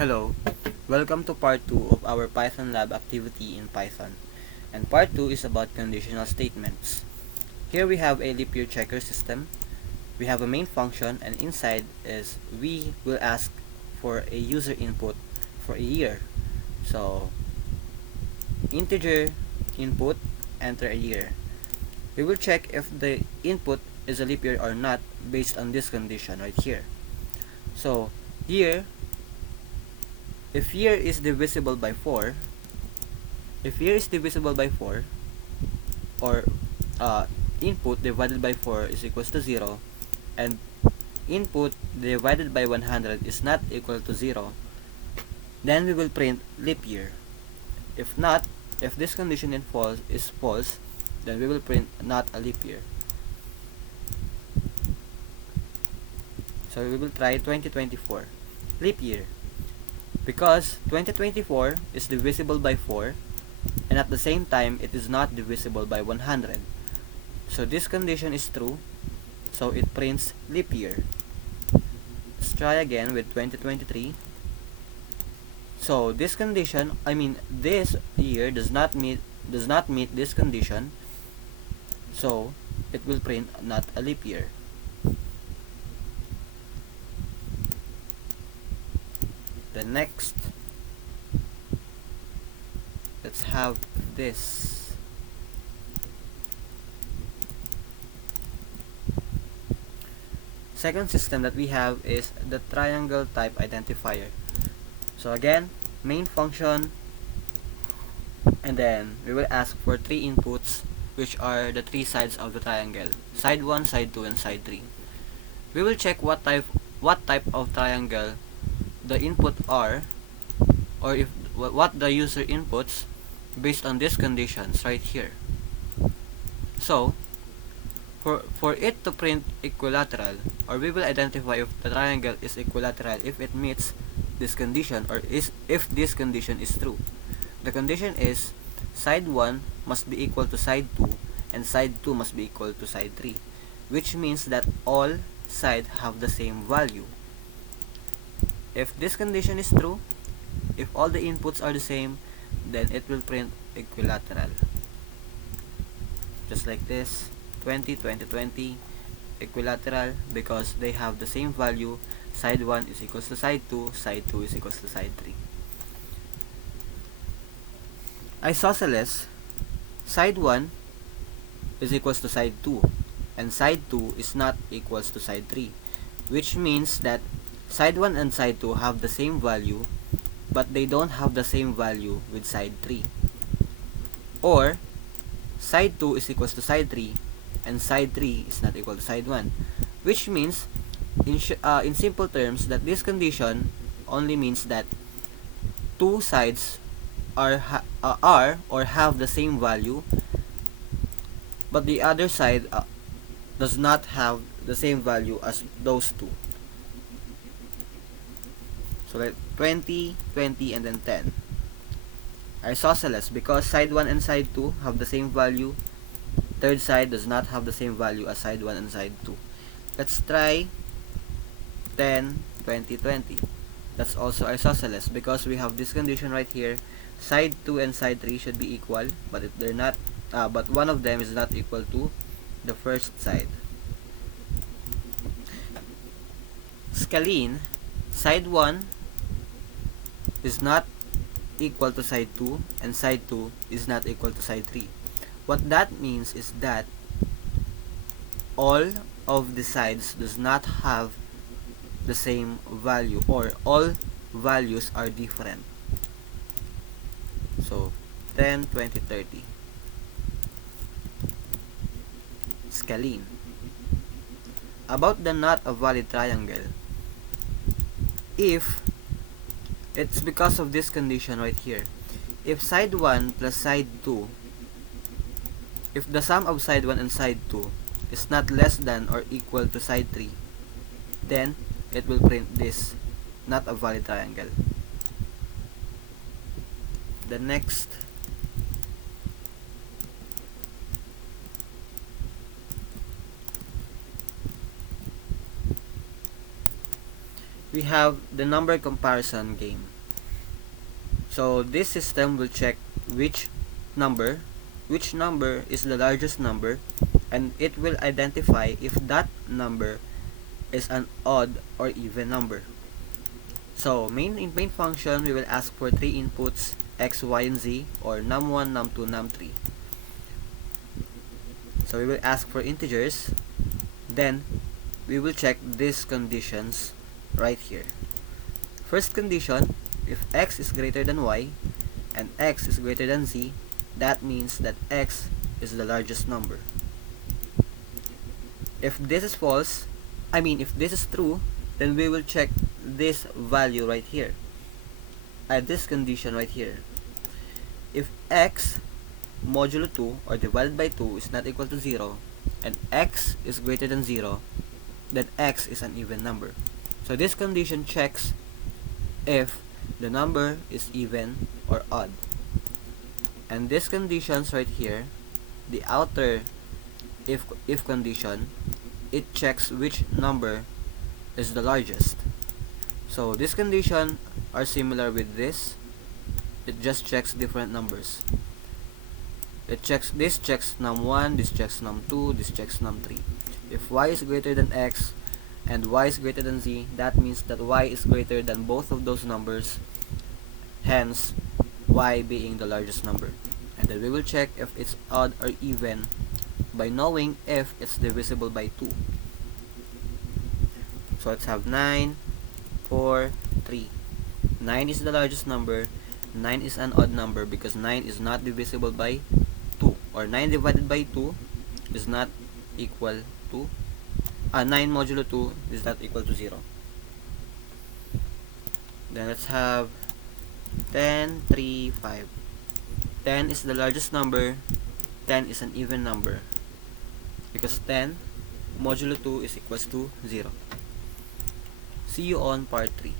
Hello, welcome to part 2 of our Python lab activity in Python. And part 2 is about conditional statements. Here we have a leap year checker system. We have a main function, and inside is we will ask for a user input for a year. So integer input, enter a year. We will check if the input is a leap year or not based on this condition right here. So here, if year is divisible by 4, or input divided by 4 is equals to 0, and input divided by 100 is not equal to 0, then we will print leap year. If not, if this condition is false, then we will print not a leap year. So we will try 2024 leap year, because 2024 is divisible by 4, and at the same time it is not divisible by 100. So this condition is true, so it prints leap year. Let's try again with 2023. So this condition, this year does not meet this condition, so it will print not a leap year. The next, let's have this. Second system that we have is the triangle type identifier. So again, main function, and then we will ask for 3 inputs, which are the 3 sides of the triangle: side 1, side 2, and side 3. We will check what type of triangle the input are, or if what the user inputs based on these conditions right here. So for it to print equilateral, or we will identify if the triangle is equilateral if it meets this condition, or if this condition is true. The condition is side 1 must be equal to side 2, and side 2 must be equal to side 3, which means that all sides have the same value. If this condition is true, if all the inputs are the same, then it will print equilateral. Just like this, 20, 20, 20, equilateral, because they have the same value. Side 1 is equals to side 2, side 2 is equals to side 3. Isosceles, side 1 is equals to side 2, and side 2 is not equals to side 3, which means that side 1 and side 2 have the same value, but they don't have the same value with side 3. Or side 2 is equals to side 3, and side 3 is not equal to side 1, which means in simple terms that this condition only means that 2 sides are or have the same value, but the other side does not have the same value as those 2. So like 20, 20, and then 10. Isosceles, because side 1 and side 2 have the same value. Third side does not have the same value as side 1 and side 2. Let's try 10, 20, 20. That's also isosceles, because we have this condition right here. Side 2 and side 3 should be equal, but if they're not, but one of them is not equal to the first side. Scalene, side 1 is not equal to side 2, and side 2 is not equal to side 3. What that means is that all of the sides does not have the same value, or all values are different. So 10, 20, 30. Scalene. About the not a valid triangle, if it's because of this condition right here. If side 1 plus side 2, if the sum of side 1 and side 2 is not less than or equal to side 3, then it will print this not a valid triangle. The next, we have the number comparison game. So this system will check which number is the largest number, and it will identify if that number is an odd or even number. So in main function, we will ask for three inputs, x, y, and z, or num1, num2, num3. So we will ask for integers, then we will check these conditions right here. First condition, if x is greater than y and x is greater than z, that means that x is the largest number. If this is false, if this is true, then we will check this value right here, this condition right here. If x modulo 2 or divided by 2 is not equal to 0 and x is greater than 0, then x is an even number. So this condition checks if the number is even or odd. And these conditions right here, the outer if condition, it checks which number is the largest. So these conditions are similar with this. It just checks different numbers. This checks num1, this checks num2, this checks num3. If y is greater than x and y is greater than z, that means that y is greater than both of those numbers, hence y being the largest number. And then we will check if it's odd or even by knowing if it's divisible by 2. So let's have 9, 4, 3. 9 is the largest number. 9 is an odd number because 9 is not divisible by 2, or 9 divided by 2 is not equal to 9 modulo 2 is not equal to 0. Then let's have 10, 3, 5. 10 is the largest number. 10 is an even number because 10 modulo 2 is equals to 0. See you on part 3.